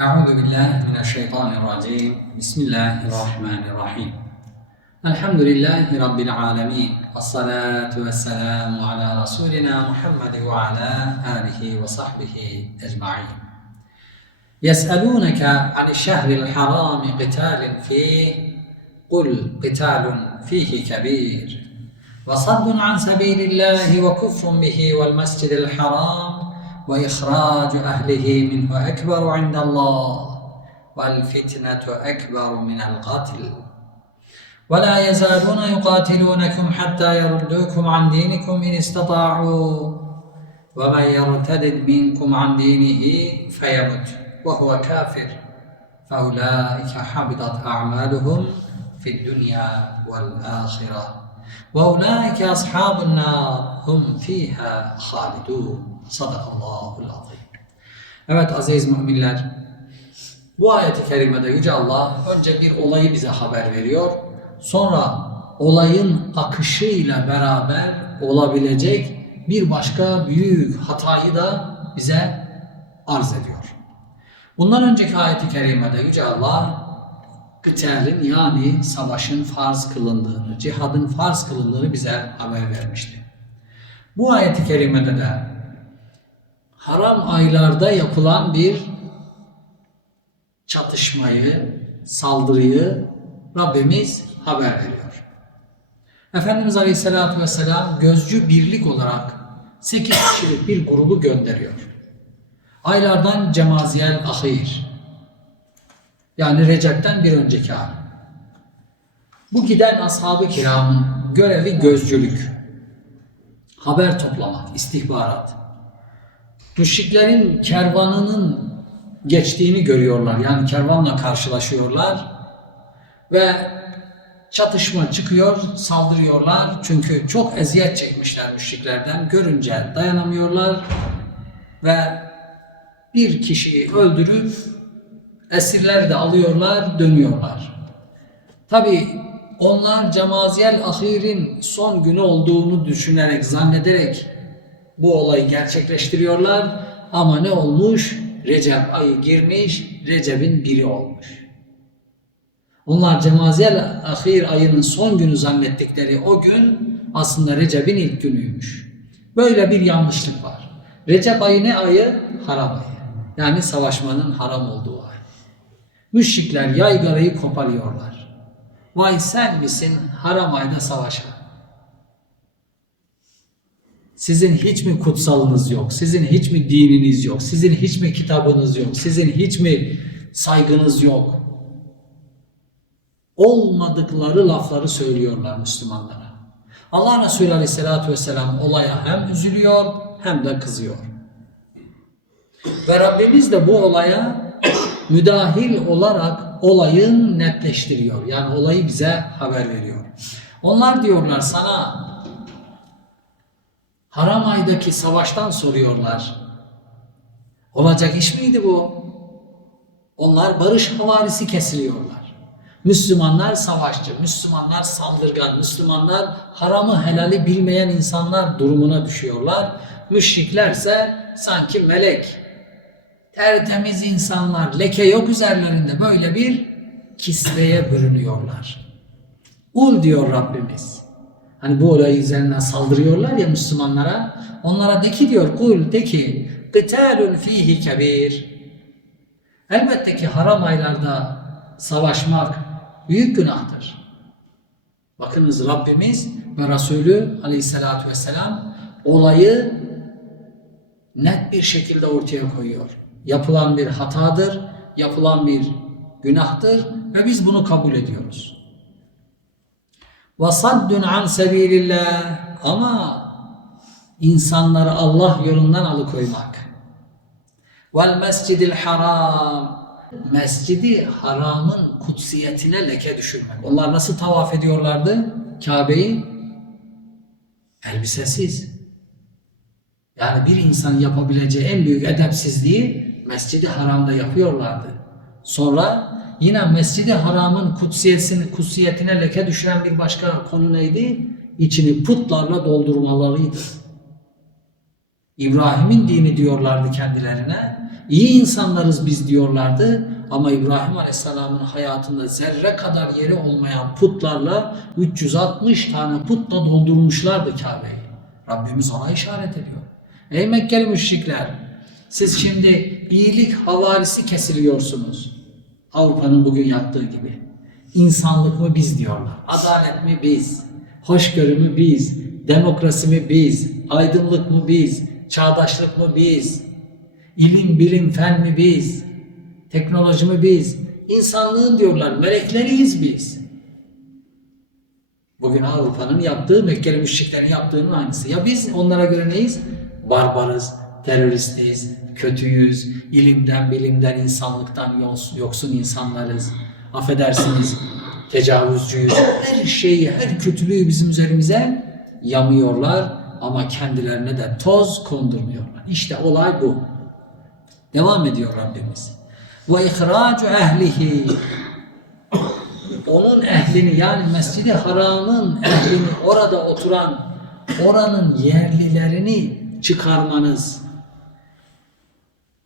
أعوذ بالله من الشيطان الرجيم. بسم الله الرحمن الرحيم. الحمد لله رب العالمين والصلاة والسلام على رسولنا محمد وعلى آله وصحبه أجمعين. يسألونك عن الشهر الحرام قتال فيه قل قتال فيه كبير. وصد عن سبيل الله وكفر به والمسجد الحرام وإخراج أهله منه أكبر عند الله والفتنة أكبر من القتل. ولا يزالون يقاتلونكم حتى يردوكم عن دينكم إن استطاعوا. ومن يرتد منكم عن دينه فيمت وهو كافر فأولئك حبطت أعمالهم في الدنيا والآخرة. وأولئك أصحاب النار. hum fiha halidun. Sadakallahul azim. Evet aziz müminler, bu ayeti kerimede Yüce Allah önce bir olayı bize haber veriyor. Sonra olayın akışıyla beraber olabilecek bir başka büyük hatayı da bize arz ediyor. Bundan önceki ayeti kerimede Yüce Allah kıtelin yani savaşın farz kılındığını, cihadın farz kılındığını bize haber vermişti. Bu ayeti kerimede de haram aylarda yapılan bir çatışmayı, saldırıyı Rabbimiz haber veriyor. Efendimiz Aleyhisselatü Vesselam gözcü birlik olarak 8 kişilik bir grubu gönderiyor. Aylardan Cemaziyel Ahir yani Recep'ten bir önceki ay. Bu giden ashab-ı kiramın görevi gözcülük, haber toplamak, istihbarat. Müşriklerin kervanının geçtiğini görüyorlar. Yani kervanla karşılaşıyorlar ve çatışma çıkıyor, saldırıyorlar. Çünkü çok eziyet çekmişler müşriklerden. Görünce dayanamıyorlar ve bir kişiyi öldürüp esirleri de alıyorlar, dönüyorlar. Tabi onlar Cemaziyel Ahir'in son günü olduğunu düşünerek, zannederek bu olayı gerçekleştiriyorlar. Ama ne olmuş? Recep ayı girmiş, Recep'in biri olmuş. Onlar Cemaziyel Ahir ayının son günü zannettikleri o gün aslında Recep'in ilk günüymüş. Böyle bir yanlışlık var. Recep ayı ne ayı? Haram ayı. Yani savaşmanın haram olduğu ay. Müşrikler yaygarayı koparıyorlar. Vay sen misin haram ayda savaşa? Sizin hiç mi kutsalınız yok? Sizin hiç mi dininiz yok? Sizin hiç mi kitabınız yok? Sizin hiç mi saygınız yok? Olmadıkları lafları söylüyorlar Müslümanlara. Allah Resulü Aleyhisselatü Vesselam olaya hem üzülüyor hem de kızıyor. Ve Rabbimiz de bu olaya müdahil olarak olayı netleştiriyor. Yani olayı bize haber veriyor. Onlar diyorlar sana haram aydaki savaştan soruyorlar. Olacak iş miydi bu? Onlar barış havarisi kesiliyorlar. Müslümanlar savaşçı, Müslümanlar saldırgan, Müslümanlar haramı helali bilmeyen insanlar durumuna düşüyorlar. Müşriklerse sanki melek, tertemiz insanlar, leke yok üzerlerinde böyle bir kisveye bürünüyorlar. Ul diyor Rabbimiz. Hani bu olayı üzerinden saldırıyorlar ya Müslümanlara. Onlara de ki diyor kul de ki kıtalun fihi kebir. Elbette ki haram aylarda savaşmak büyük günahtır. Bakınız Rabbimiz ve Resulü aleyhissalatü vesselam olayı net bir şekilde ortaya koyuyor Yapılan bir hatadır, yapılan bir günahtır ve biz bunu kabul ediyoruz. وَصَدٌّ عَنْ سَب۪يلِ اللّٰهِ Ama insanları Allah yolundan alıkoymak. وَالْمَسْجِدِ الْحَرَامِ Mescidi haramın kutsiyetine leke düşürmek. Onlar nasıl tavaf ediyorlardı Kabe'yi? Elbisesiz. Yani bir insan yapabileceği en büyük edepsizliği Mescidi Haram'da yapıyorlardı. Sonra yine Mescidi Haram'ın kutsiyetini, kutsiyetine leke düşüren bir başka konu neydi? İçini putlarla doldurmalarıydı. İbrahim'in dini diyorlardı kendilerine. İyi insanlarız biz diyorlardı. Ama İbrahim Aleyhisselam'ın hayatında zerre kadar yeri olmayan putlarla 360 tane putla doldurmuşlardı Kabe'yi. Rabbimiz ona işaret ediyor. Ey Mekkeli müşrikler! Siz şimdi iyilik havarisi kesiliyorsunuz. Avrupa'nın bugün yaptığı gibi. İnsanlık mı biz diyorlar. Adalet mi biz. Hoşgörü mü biz. Demokrasi mi biz. Aydınlık mı biz. Çağdaşlık mı biz. İlim, bilim, fen mi biz. Teknoloji mi biz. İnsanlığın diyorlar. Melekleriyiz biz. Bugün Avrupa'nın yaptığı, Mekkeli müşriklerin yaptığının aynısı. Ya biz onlara göre neyiz? Barbarız, teröristiz, kötüyüz, ilimden, bilimden, insanlıktan yoksun insanlarız. Affedersiniz, tecavüzcüyüz. Her şeyi, her kötülüğü bizim üzerimize yamıyorlar ama kendilerine de toz kondurmuyorlar. İşte olay bu. Devam ediyor Rabbimiz. Ve ihracu ehlihi onun ehlini yani Mescid-i Haram'ın ehlini orada oturan oranın yerlilerini çıkarmanız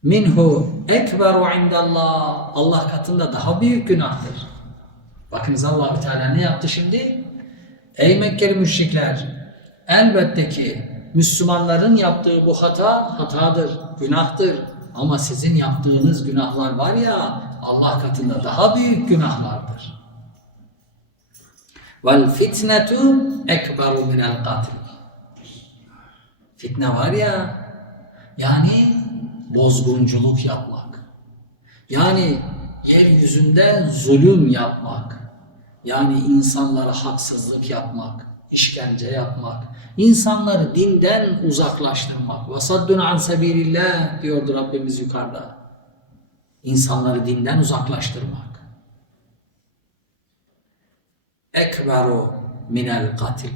minhu ekberu indallah Allah katında daha büyük günahtır. Bakınız allah Teala ne yaptı şimdi? Ey Mekkeli müşrikler elbette ki Müslümanların yaptığı bu hata hatadır, günahtır. Ama sizin yaptığınız günahlar var ya Allah katında daha büyük günahlardır. Vel fitnetu ekberu minel katil. Fitne var ya, yani bozgunculuk yapmak. Yani yeryüzünde zulüm yapmak. Yani insanlara haksızlık yapmak, işkence yapmak, insanları dinden uzaklaştırmak. Vasaddun an sebilillah diyordu Rabbimiz yukarıda. İnsanları dinden uzaklaştırmak. Ekberu minel katil.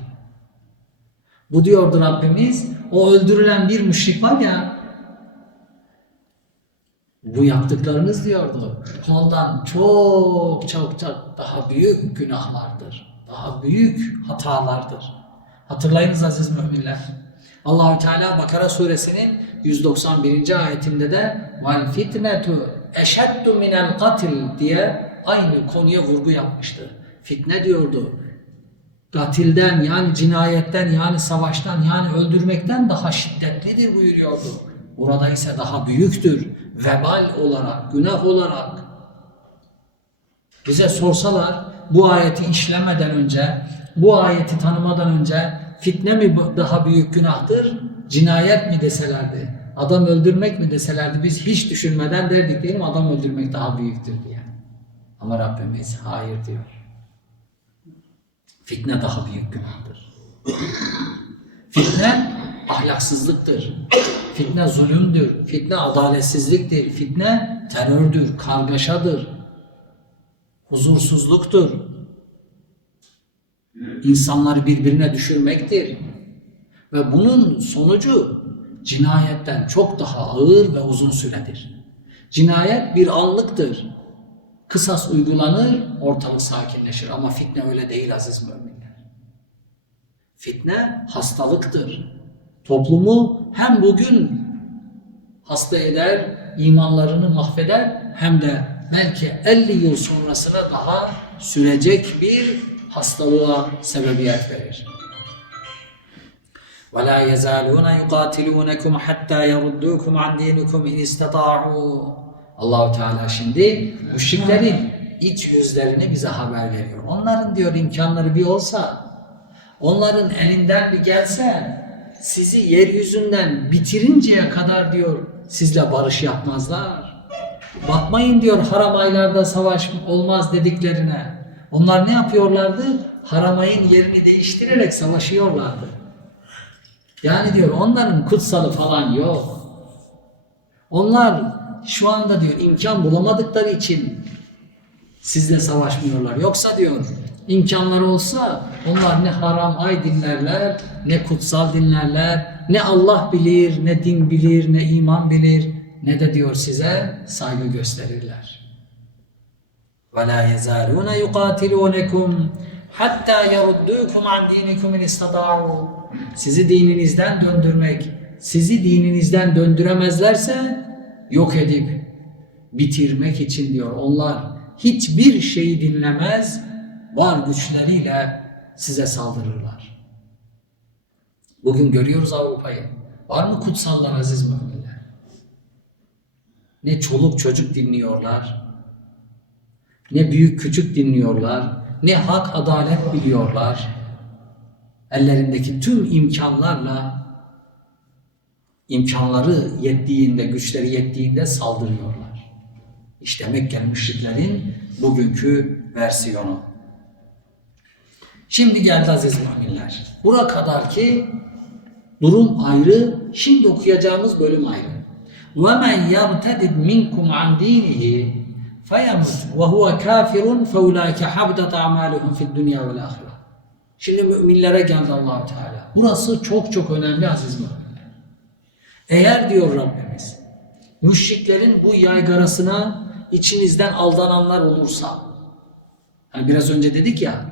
Bu diyordu Rabbimiz. O öldürülen bir müşrik var ya. Bu yaptıklarınız diyordu. Ondan çok çok çok daha büyük günahlardır. Daha büyük hatalardır. Hatırlayınız aziz müminler. Allahü Teala Bakara suresinin 191. ayetinde de vel fitnetu eşeddu minel katil diye aynı konuya vurgu yapmıştı. Fitne diyordu. Katilden yani cinayetten yani savaştan yani öldürmekten daha şiddetlidir buyuruyordu. Burada ise daha büyüktür. Vebal olarak, günah olarak. Bize sorsalar bu ayeti işlemeden önce, bu ayeti tanımadan önce fitne mi daha büyük günahtır, cinayet mi deselerdi, adam öldürmek mi deselerdi biz hiç düşünmeden derdik değil mi adam öldürmek daha büyüktür diye. Ama Rabbimiz hayır diyor. Fitne daha büyük günahtır. Fitne ahlaksızlıktır. Fitne zulümdür. Fitne adaletsizliktir. Fitne terördür, kargaşadır. Huzursuzluktur. İnsanları birbirine düşürmektir. Ve bunun sonucu cinayetten çok daha ağır ve uzun süredir. Cinayet bir anlıktır. Kısas uygulanır, ortalık sakinleşir. Ama fitne öyle değil aziz müminler. Fitne hastalıktır. Toplumu hem bugün hasta eder, imanlarını mahveder hem de belki 50 yıl sonrasına daha sürecek bir hastalığa sebebiyet verir. وَلَا يَزَالُونَ يُقَاتِلُونَكُمْ حَتَّى يَرُدُّوكُمْ عَنْ دِينِكُمْ اِنْ اسْتَطَاعُوا Allahu Teala şimdi müşriklerin iç yüzlerini bize haber veriyor. Onların diyor imkanları bir olsa, onların elinden bir gelse, sizi yeryüzünden bitirinceye kadar diyor sizle barış yapmazlar. Bakmayın diyor haram aylarda savaş olmaz dediklerine. Onlar ne yapıyorlardı? Haram ayın yerini değiştirerek savaşıyorlardı. Yani diyor onların kutsalı falan yok. Onlar şu anda diyor imkan bulamadıkları için sizle savaşmıyorlar. Yoksa diyor imkanları olsa onlar ne haram ay dinlerler, ne kutsal dinlerler, ne Allah bilir, ne din bilir, ne iman bilir, ne de diyor size saygı gösterirler. وَلَا يَزَالُونَ يُقَاتِلُونَكُمْ حَتَّى يَرُدُّوكُمْ عَنْ دِينِكُمْ اِنْ اسْتَطَاعُوا Sizi dininizden döndürmek, sizi dininizden döndüremezlerse yok edip bitirmek için diyor onlar hiçbir şeyi dinlemez var güçleriyle size saldırırlar. Bugün görüyoruz Avrupa'yı. Var mı kutsallar aziz müminler? Ne çoluk çocuk dinliyorlar, ne büyük küçük dinliyorlar, ne hak adalet biliyorlar. Ellerindeki tüm imkanlarla imkanları yettiğinde, güçleri yettiğinde saldırıyorlar. İşte Mekke müşriklerin bugünkü versiyonu. Şimdi geldi aziz müminler. Bura kadar ki durum ayrı, şimdi okuyacağımız bölüm ayrı. وَمَنْ يَرْتَدِدْ مِنْكُمْ عَنْ دِينِهِ فَيَمُتْ وَهُوَ كَافِرٌ فَاُولَٰئِكَ حَبْدَتْ أَعْمَالُهُمْ فِي الدُّنْيَا وَالْآخِرَةِ Şimdi müminlere geldi allah Teala. Burası çok çok önemli aziz müminler. Eğer diyor Rabbimiz, müşriklerin bu yaygarasına içinizden aldananlar olursa, hani biraz önce dedik ya,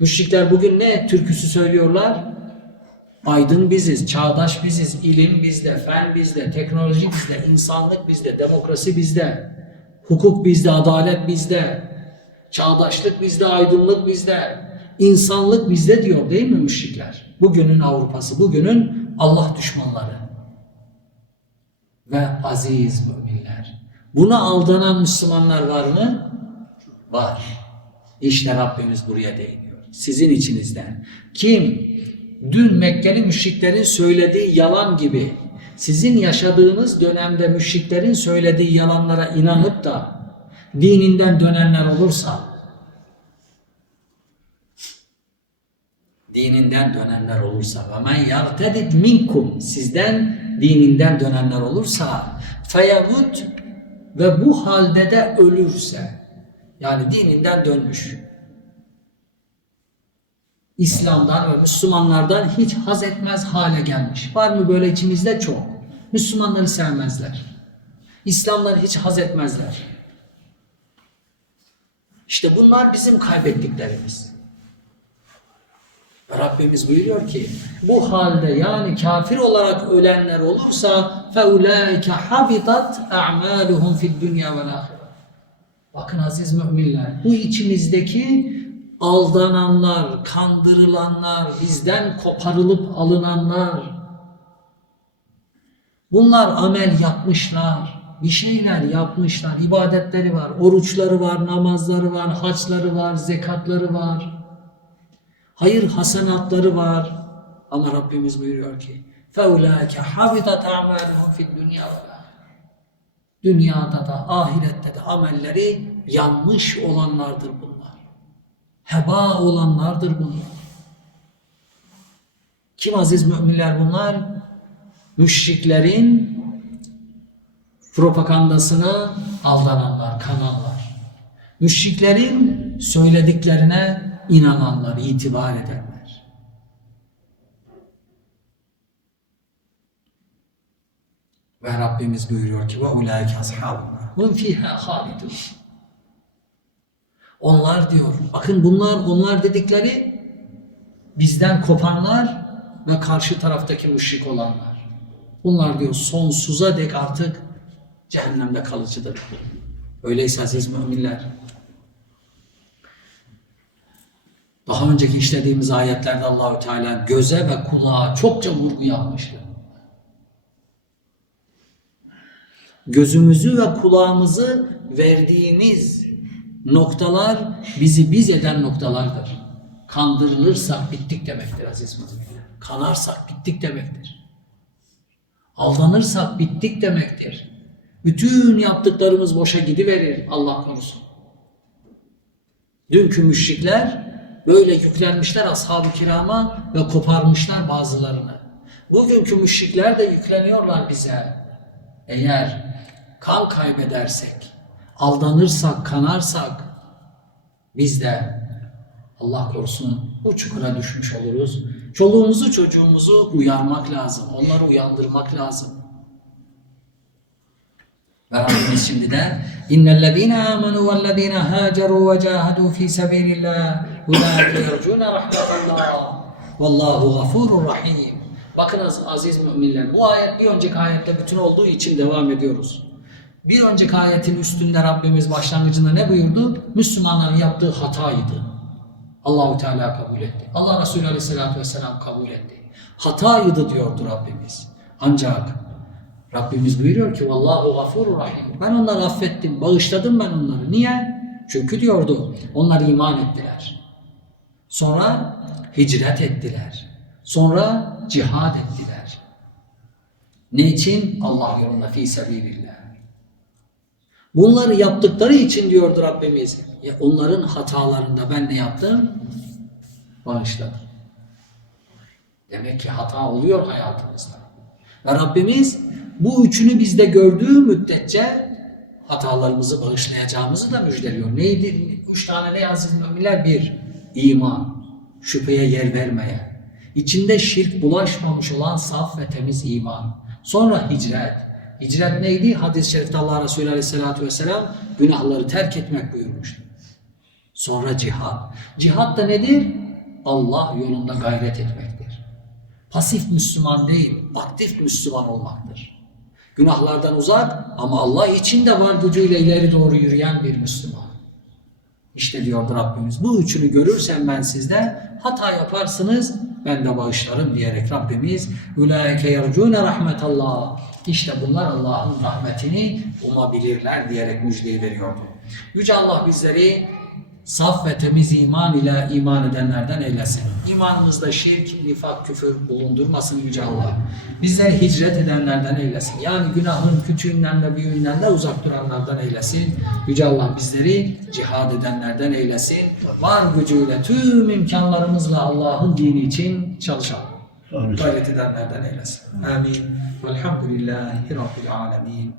müşrikler bugün ne türküsü söylüyorlar? Aydın biziz, çağdaş biziz, ilim bizde, fen bizde, teknoloji bizde, insanlık bizde, demokrasi bizde, hukuk bizde, adalet bizde, çağdaşlık bizde, aydınlık bizde, insanlık bizde diyor değil mi müşrikler? Bugünün Avrupası, bugünün Allah düşmanları ve aziz müminler. Buna aldanan Müslümanlar var mı? Var. İşte Rabbimiz buraya değiniyor. Sizin içinizden. Kim dün Mekkeli müşriklerin söylediği yalan gibi sizin yaşadığınız dönemde müşriklerin söylediği yalanlara inanıp da dininden dönenler olursa dininden dönenler olursa ve men yartedid minkum sizden dininden dönenler olursa feyamut ve bu halde de ölürse yani dininden dönmüş İslam'dan ve Müslümanlardan hiç haz etmez hale gelmiş. Var mı böyle içimizde? Çok. Müslümanları sevmezler. İslam'dan hiç haz etmezler. İşte bunlar bizim kaybettiklerimiz. Rabbimiz buyuruyor ki bu halde yani kafir olarak ölenler olursa feulaike habitat a'maluhum fid dunya vel Bakın aziz müminler bu içimizdeki aldananlar, kandırılanlar, bizden koparılıp alınanlar bunlar amel yapmışlar, bir şeyler yapmışlar, ibadetleri var, oruçları var, namazları var, haçları var, zekatları var hayır hasenatları var. Ama Rabbimiz buyuruyor ki فَاُولَٰئِكَ حَبِطَتْ اَعْمَالُهُمْ فِي الدُّنْيَا Dünyada da ahirette de amelleri yanmış olanlardır bunlar. Heba olanlardır bunlar. Kim aziz müminler bunlar? Müşriklerin propagandasına aldananlar, kananlar. Müşriklerin söylediklerine inananlar, itibar edenler. Ve Rabbimiz buyuruyor ki ve ulaike ashabunlar. Hum fiha halidun. Onlar diyor, bakın bunlar onlar dedikleri bizden kopanlar ve karşı taraftaki müşrik olanlar. Bunlar diyor sonsuza dek artık cehennemde kalıcıdır. Öyleyse aziz müminler Daha önceki işlediğimiz ayetlerde Allahü Teala göze ve kulağa çokça vurgu yapmıştı. Gözümüzü ve kulağımızı verdiğimiz noktalar bizi biz eden noktalardır. Kandırılırsak bittik demektir aziz müminler. Kanarsak bittik demektir. Aldanırsak bittik demektir. Bütün yaptıklarımız boşa gidiverir Allah korusun. Dünkü müşrikler Böyle yüklenmişler ashab-ı kirama ve koparmışlar bazılarını. Bugünkü müşrikler de yükleniyorlar bize. Eğer kan kaybedersek, aldanırsak, kanarsak biz de Allah korusun bu çukura düşmüş oluruz. Çoluğumuzu çocuğumuzu uyarmak lazım. Onları uyandırmak lazım. Ve Rabbimiz şimdi de innellezine amenu vellezine haceru ve cahadu fi sebilillah ulaike yercune rahmetallah vallahu gafurur rahim. Bakınız aziz müminler bu ayet bir önceki ayette bütün olduğu için devam ediyoruz. Bir önceki ayetin üstünde Rabbimiz başlangıcında ne buyurdu? Müslümanların yaptığı hataydı. Allahu Teala kabul etti. Allah Resulü Aleyhisselatü Vesselam kabul etti. Hataydı diyordu Rabbimiz. Ancak Rabbimiz buyuruyor ki Vallahu gafurur rahim. Ben onları affettim, bağışladım ben onları. Niye? Çünkü diyordu onlar iman ettiler. Sonra hicret ettiler. Sonra cihad ettiler. Ne için? Allah yolunda fi sebilillah. Bunları yaptıkları için diyordu Rabbimiz. Ya onların hatalarında ben ne yaptım? Bağışladım. Demek ki hata oluyor hayatımızda. Ve Rabbimiz bu üçünü bizde gördüğü müddetçe hatalarımızı bağışlayacağımızı da müjdeliyor. Neydi? Üç tane ne aziz müminler? Bir, iman. Şüpheye yer vermeye. İçinde şirk bulaşmamış olan saf ve temiz iman. Sonra hicret. Hicret neydi? Hadis-i şerifte Allah Resulü Aleyhisselatü Vesselam günahları terk etmek buyurmuştu. Sonra cihad. Cihad da nedir? Allah yolunda gayret etmektir. Pasif Müslüman değil, aktif Müslüman olmaktır. Günahlardan uzak ama Allah için de var gücüyle ileri doğru yürüyen bir Müslüman. İşte diyordu Rabbimiz bu üçünü görürsem ben sizde hata yaparsınız ben de bağışlarım diyerek Rabbimiz ulaike yercune rahmetallah işte bunlar Allah'ın rahmetini umabilirler diyerek müjdeyi veriyordu. Yüce Allah bizleri saf ve temiz iman ile iman edenlerden eylesin. İmanımızda şirk, nifak, küfür bulundurmasın Yüce Allah. Bizleri hicret edenlerden eylesin. Yani günahın küçüğünden de büyüğünden de uzak duranlardan eylesin. Yüce Allah bizleri cihad edenlerden eylesin. Var gücüyle tüm imkanlarımızla Allah'ın dini için çalışalım. Gayret edenlerden eylesin. Amin. Velhamdülillahi Rabbil alemin.